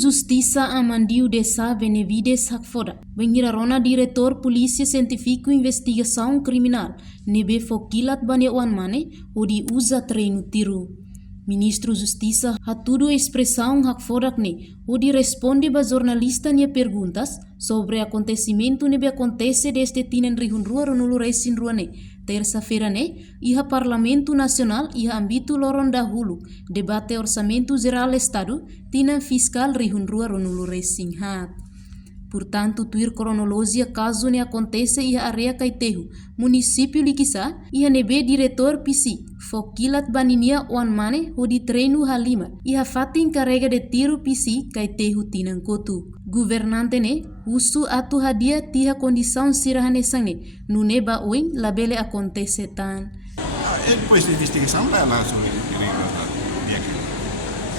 Justiça Amandio de Sá Benevides Hakfoda, Benhirarona diretor Polícia Científico Investigação Criminal, nebe fokilat banyawan mane, o de usa treino tiro. Ministro Justiça hatudo a expressão Hakfodakne, o de responde ba jornalista nia perguntas sobre acontecimento nebe acontece deste tinen rihun rua ronulu resin ruane. Terça-feira, iha Parlamento Nacional iha ambitu loron dahulu debate orçamento geral Estado tina fiscal rihun rua ronulu resin hat. Portanto, tuir cronologia caso ne acontece iha area Kaitehu, município Likisa, iha nebe diretor PC, fokilat baninia wan mane hodi treinu halima, iha fatin carrega de tiro PC Kaitehu tinan kotu. Governante ne, usu atu hadia tiha condição sirahane sangne, nune ba oin labele acontece tan. Depois da investigação, vai lá sobre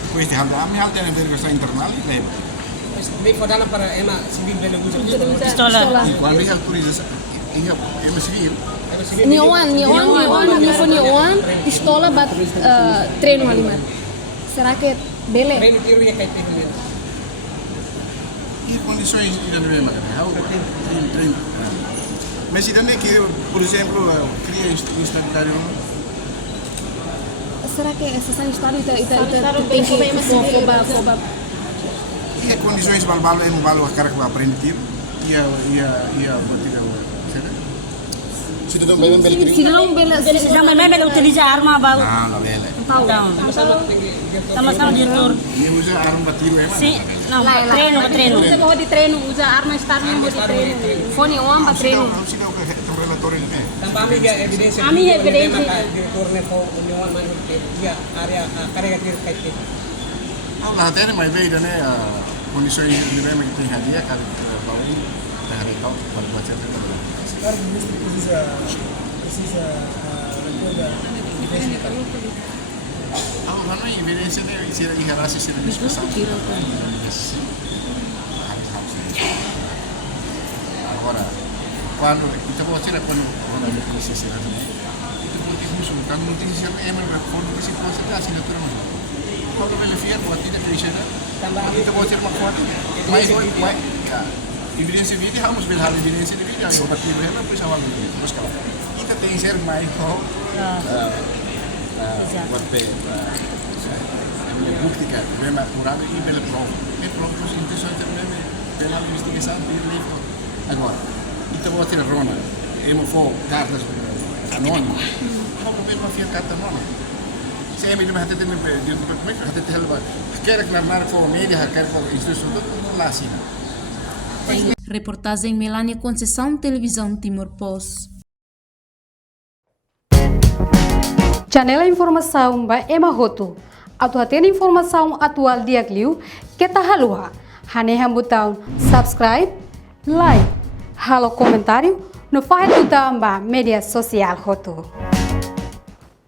depois de hal da investigação internal, leva. May fodana para ema civil bela usa pistola. E quando ele autoriza, ema civil. Nyoan, pistola bat treino halimar. Será que bele? Treino tiro ia cair primeiro. E condições ainda não é mais. Treino. Mas se também que, por exemplo, cria instantâneo. Será que essa sanitário tem que foba? E condições balbalo é um balo a cara que vai aprender tiro e a botiga cidadão bela utiliza arma baru. não bela Sama-sama diretor. Dia usa arma tiro memang. Sim, não, treino. Você pode de treino, usa arma estar mesmo de treino. Fone on ba treino. Não se dá o que relatório ele Tanpa amiga evidência. Ami evidência. Diretor ne po unyoan man dia area carrega tiro cair. Lah até mais bem né condições de mesmo que tem hadiah kalau baru dari kau pada baca itu. Sekarang ministro precisa recolher Não é evidência né se ele hará se ele discussão. Agora quando kita bawa cerita quando ada proses ini itu putih musuh kan mungkin siapa emang kalau di situasi itu assinatura mana kalau verificar buat tidak Krishna kita bawa cerita kuat mais ya evidência vídeo harus berhal evidência de vídeo yang obat itu apa pun awal itu terus kalau kita tem share mais kau buat membuktikan memang kurang ini bela prova terus itu saja memang bela investigasi di livro agora kita bawa cerita Rona for cartas anônimas não problema via carta anônima saya mesmo hati tem dia tu pergi hati tem helba quer que narrar for media quer for instituição tudo lá assim. Reportagem Melania Conceição, Televisão Timor-Post. Janela informação ba Ema Hoto. Atu tem informação atual dia kliu kita halua. Hane hambutão subscribe, like, halo comentário no file do media social Hoto.